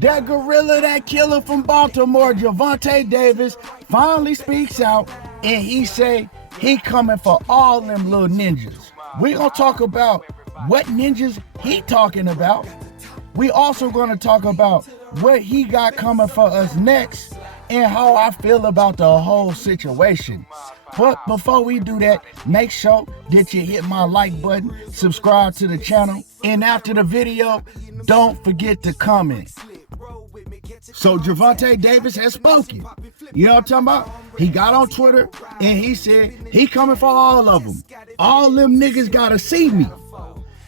That gorilla, that killer from Baltimore, Gervonta Davis, finally speaks out and he say he coming for all them little ninjas. We gonna talk about what ninjas he talking about. We also gonna talk about what he got coming for us next and how I feel about the whole situation. But before we do that, make sure that you hit my like button, subscribe to the channel, and after the video, don't forget to comment. So Gervonta Davis has spoken. You know what I'm talking about? He got on Twitter and he said he coming for all of them. All them niggas gotta see me.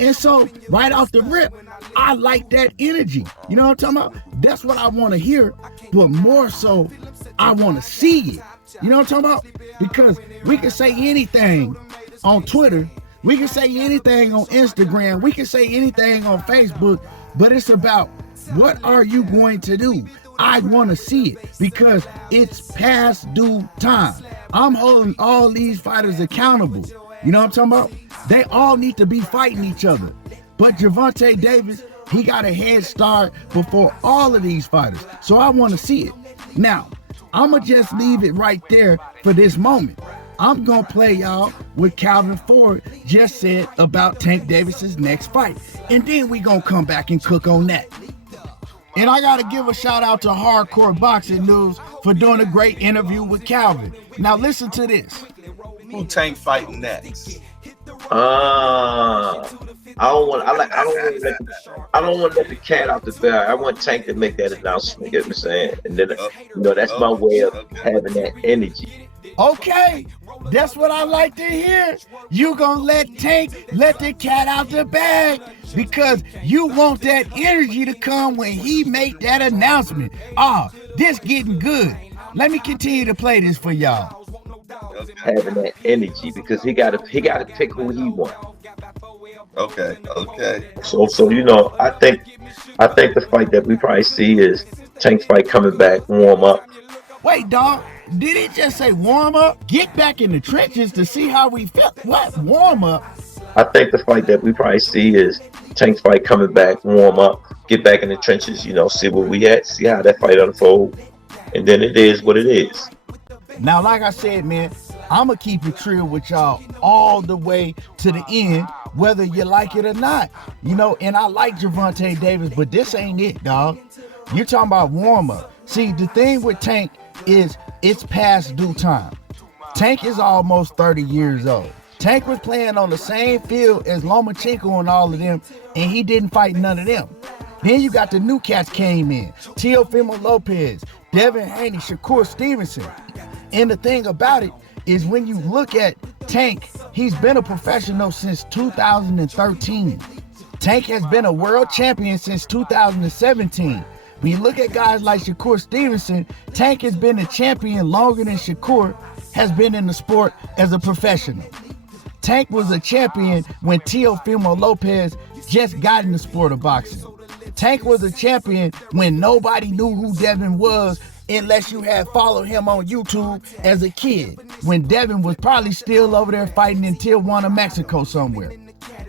And so right off the rip, I like that energy. You know what I'm talking about? That's what I want to hear, but more so, I want to see it. You know what I'm talking about? Because we can say anything on Twitter, we can say anything on Instagram, we can say anything on Facebook, but it's about what are you going to do? I want to see it because it's past due time. I'm holding all these fighters accountable. You know what I'm talking about? They all need to be fighting each other. But Gervonta Davis, he got a head start before all of these fighters. So I want to see it. Now, I'ma just leave it right there for this moment. I'm gonna play y'all what Calvin Ford just said about Tank Davis's next fight. And then we gonna come back and cook on that. And I gotta give a shout out to Hardcore Boxing News for doing a great interview with Calvin. Now listen to this. Who Tank fighting next? I don't want to let the cat out the bag. I want Tank to make that announcement. You know what I'm saying? And then, that's my way of having that energy. Okay, that's what I like to hear. You gonna let Tank let the cat out the bag because you want that energy to come when he make that announcement. This getting good. Let me continue to play this for y'all. Having that energy because he gotta pick who he wants. Okay. So I think the fight that we probably see is Tank's fight coming back, warm up. Wait, dog, did he just say warm up? Get back in the trenches to see how we felt. What warm up? I think the fight that we probably see is Tank's fight coming back, warm up, get back in the trenches, see where we at, see how that fight unfolds, and then it is what it is. Now, like I said, man, I'm going to keep it real with y'all all the way to the end, whether you like it or not. And I like Gervonta Davis, but this ain't it, dog. You're talking about warm-up. See, the thing with Tank is it's past due time. Tank is almost 30 years old. Tank was playing on the same field as Lomachenko and all of them, and he didn't fight none of them. Then you got the new cats came in. Teofimo Lopez, Devin Haney, Shakur Stevenson. And the thing about it is when you look at Tank, he's been a professional since 2013. Tank has been a world champion since 2017. When you look at guys like Shakur Stevenson, Tank has been a champion longer than Shakur has been in the sport as a professional. Tank was a champion when Teofimo Lopez just got in the sport of boxing. Tank was a champion when nobody knew who Devin was unless you had followed him on YouTube as a kid, when Devin was probably still over there fighting in Tijuana, Mexico somewhere.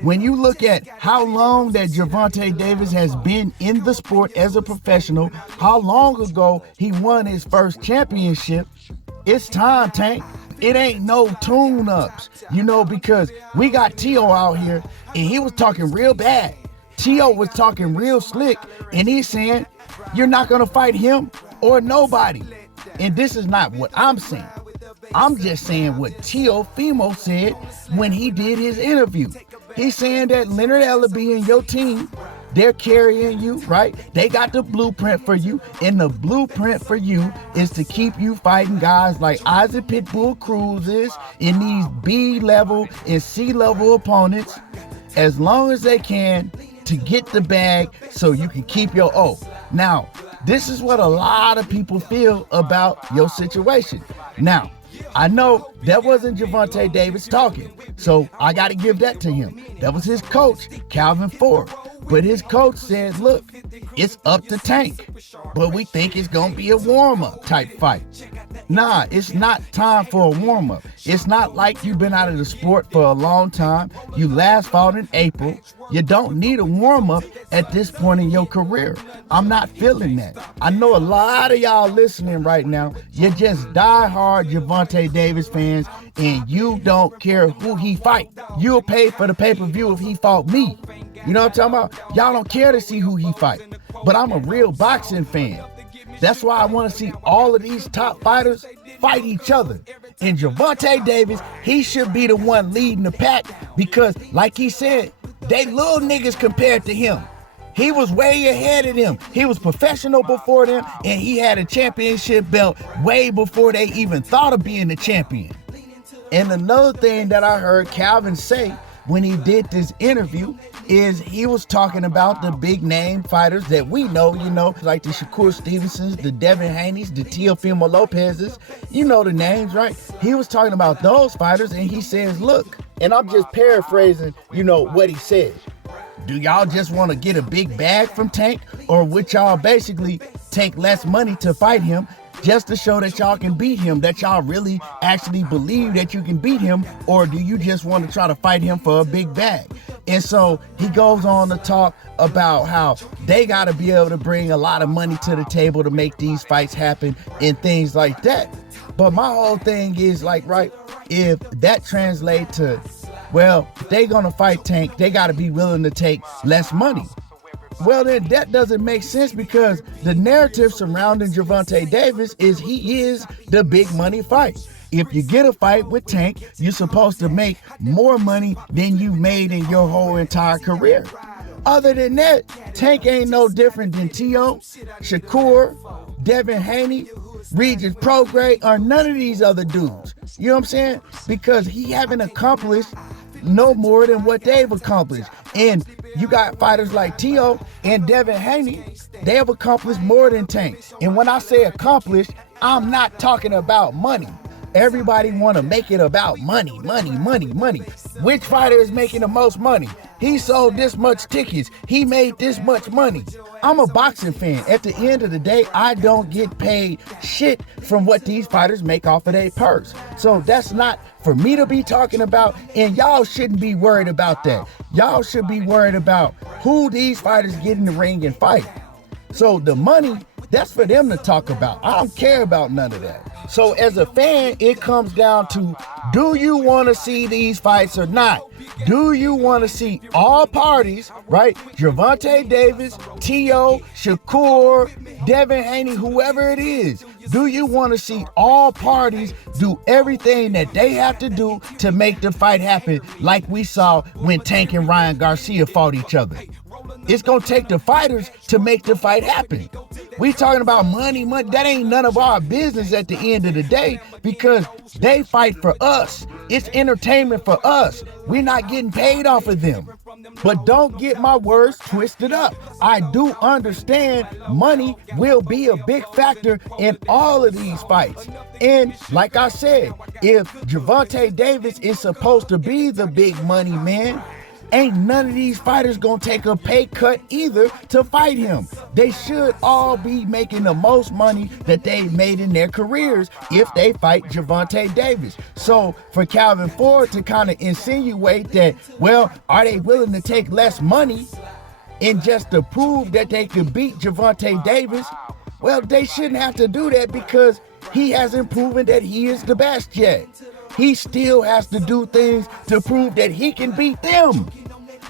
When you look at how long that Gervonta Davis has been in the sport as a professional, how long ago he won his first championship, it's time, Tank. It ain't no tune-ups, because we got Teo out here and he was talking real bad. Teo was talking real slick and he's saying, you're not gonna fight him or nobody. And this is not what I'm saying. I'm just saying what Teofimo said when he did his interview. He's saying that Leonard Ellaby and your team, they're carrying you, right? They got the blueprint for you, and the blueprint for you is to keep you fighting guys like Isaac Pitbull Cruz in these B-level and C-level opponents as long as they can to get the bag so you can keep your O. Now, this is what a lot of people feel about your situation. Now, I know that wasn't Gervonta Davis talking, so I got to give that to him. That was his coach, Calvin Ford. But his coach said, look, it's up to Tank, but we think it's going to be a warm-up type fight. Nah, it's not time for a warm-up. It's not like you've been out of the sport for a long time. You last fought in April. You don't need a warm-up at this point in your career. I'm not feeling that. I know a lot of y'all listening right now, you're just die-hard Gervonta Davis fans, and you don't care who he fight. You'll pay for the pay-per-view if he fought me. You know what I'm talking about? Y'all don't care to see who he fight. But I'm a real boxing fan. That's why I want to see all of these top fighters fight each other. And Gervonta Davis, he should be the one leading the pack because, like he said, they little niggas compared to him. He was way ahead of them. He was professional before them, and he had a championship belt way before they even thought of being the champion. And another thing that I heard Calvin say when he did this interview is he was talking about the big name fighters that we know, like the Shakur Stevensons, the Devin Haneys, the Teofimo Lopez's, you know the names, right? He was talking about those fighters, and he says, look, and I'm just paraphrasing, what he said. Do y'all just want to get a big bag from Tank, or would y'all basically take less money to fight him just to show that y'all can beat him, that y'all really actually believe that you can beat him, or do you just want to try to fight him for a big bag? And so he goes on to talk about how they got to be able to bring a lot of money to the table to make these fights happen and things like that. But my whole thing is like, right, if that translates to, well, if they gonna fight Tank, they got to be willing to take less money. Well, then that doesn't make sense because the narrative surrounding Gervonta Davis is he is the big money fight. If you get a fight with Tank, you're supposed to make more money than you've made in your whole entire career. Other than that, Tank ain't no different than Teo, Shakur, Devin Haney, Regis Prograis, or none of these other dudes. You know what I'm saying? Because he haven't accomplished no more than what they've accomplished. And you got fighters like Teo and Devin Haney, they have accomplished more than Tank. And when I say accomplished, I'm not talking about money. Everybody want to make it about money. Which fighter is making the most money? He sold this much tickets. He made this much money. I'm a boxing fan. At the end of the day, I don't get paid shit from what these fighters make off of their purse. So that's not for me to be talking about, and y'all shouldn't be worried about that. Y'all should be worried about who these fighters get in the ring and fight. So the money, that's for them to talk about. I don't care about none of that. So as a fan, it comes down to, do you want to see these fights or not? Do you want to see all parties, right? Gervonta Davis, Teo, Shakur, Devin Haney, whoever it is. Do you want to see all parties do everything that they have to do to make the fight happen, like we saw when Tank and Ryan Garcia fought each other? It's going to take the fighters to make the fight happen. We talking about money. That ain't none of our business at the end of the day because they fight for us. It's entertainment for us. We're not getting paid off of them. But don't get my words twisted up. I do understand money will be a big factor in all of these fights. And like I said, if Gervonta Davis is supposed to be the big money man, ain't none of these fighters gonna take a pay cut either to fight him. They should all be making the most money that they've made in their careers if they fight Gervonta Davis. So for Calvin Ford to kind of insinuate that, well, are they willing to take less money and just to prove that they could beat Gervonta Davis? Well, they shouldn't have to do that because he hasn't proven that he is the best yet. He still has to do things to prove that he can beat them.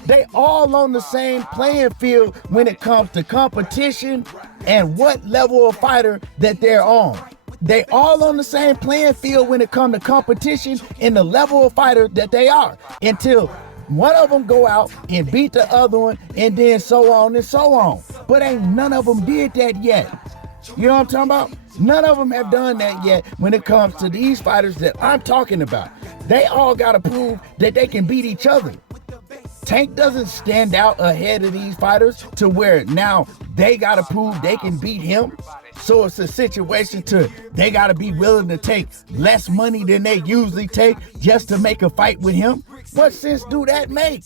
They all on the same playing field when it comes to competition and what level of fighter that they're on. They all on the same playing field when it comes to competition and the level of fighter that they are, until one of them go out and beat the other one, and then so on and so on. But ain't none of them did that yet. You know what I'm talking about? None of them have done that yet when it comes to these fighters that I'm talking about. They all got to prove that they can beat each other. Tank doesn't stand out ahead of these fighters to where now they got to prove they can beat him. So it's a situation to they got to be willing to take less money than they usually take just to make a fight with him. What sense do that make?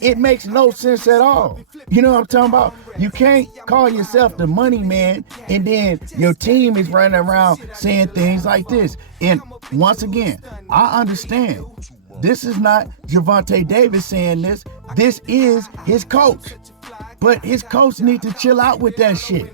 It makes no sense at all. You know what I'm talking about? You can't call yourself the money man and then your team is running around saying things like this. And once again, I understand. This is not Gervonta Davis saying this. This is his coach. But his coach needs to chill out with that shit.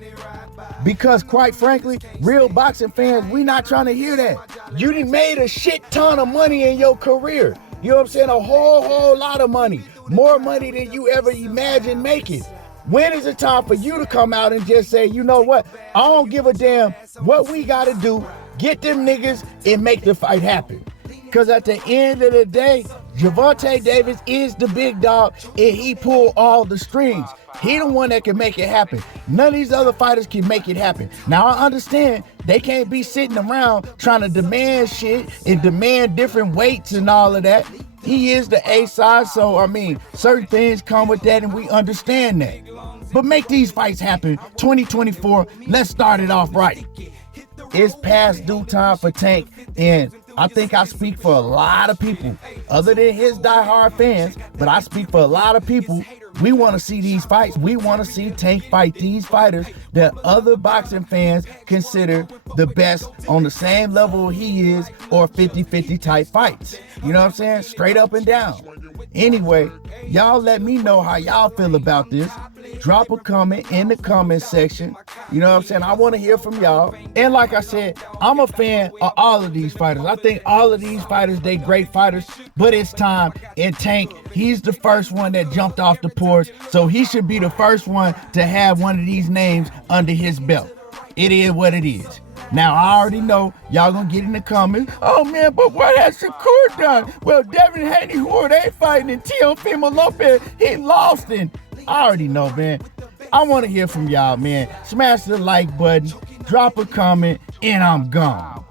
Because quite frankly, real boxing fans, we not trying to hear that. You done made a shit ton of money in your career. You know what I'm saying? A whole lot of money. More money than you ever imagined making. When is it time for you to come out and just say, you know what? I don't give a damn what we got to do. Get them niggas and make the fight happen. Because at the end of the day, Gervonta Davis is the big dog and he pulled all the strings. He the one that can make it happen. None of these other fighters can make it happen. Now I understand they can't be sitting around trying to demand shit and demand different weights and all of that. He is the A side, so I mean, certain things come with that and we understand that. But make these fights happen. 2024, let's start it off right. It's past due time for Tank, and I think I speak for a lot of people, other than his diehard fans, but I speak for a lot of people. We want to see these fights. We want to see Tank fight these fighters that other boxing fans consider the best on the same level he is, or 50-50 type fights. You know what I'm saying? Straight up and down. Anyway, y'all let me know how y'all feel about this. Drop a comment in the comment section. You know what I'm saying? I want to hear from y'all. And like I said, I'm a fan of all of these fighters. I think all of these fighters, they great fighters, but it's time. And Tank, he's the first one that jumped off the porch, so he should be the first one to have one of these names under his belt. It is what it is. Now, I already know y'all gonna get in the comments, oh man, but what has Shakur done? Well, Devin Haney, who are they fighting? And Teofimo Lopez, he lost. And I already know, man. I want to hear from y'all, man. Smash the like button, drop a comment, and I'm gone.